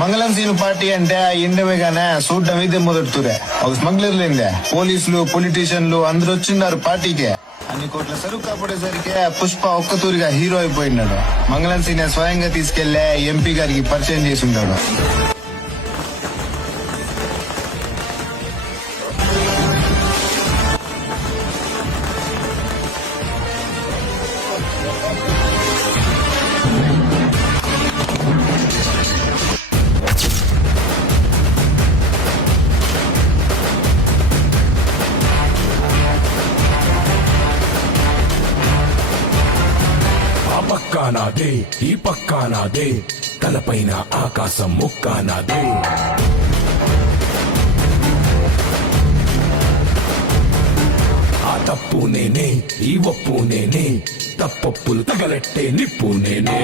మంగళం scene party అంటే ఇండమేగానే చూడటం ఇదే మొదటితురే. ఒక స్మగ్లర్లేందే పోలీసులు పొలిటీషియన్లు అందరూ వచ్చిన్నారు పార్టీకి. అన్ని కోట్ల సరుకు కాపాడేసరికి పుష్ప ఒక్కతూరిగా హీరో అయిపోయినాడు. మంగళం సీనే స్వయంగా తీసుకెళ్లే ఎంపీ గారికి పరిచయం చేసి ఉంటాడు. పక్కానాదే ఈ పక్కానాదే తలపైన ఆకాశం ముక్కానాదే. ఆ తప్పు నేనే ఈ ఒప్పు నేనే తప్పప్పులు తగలెట్టే నిప్పు నేనే.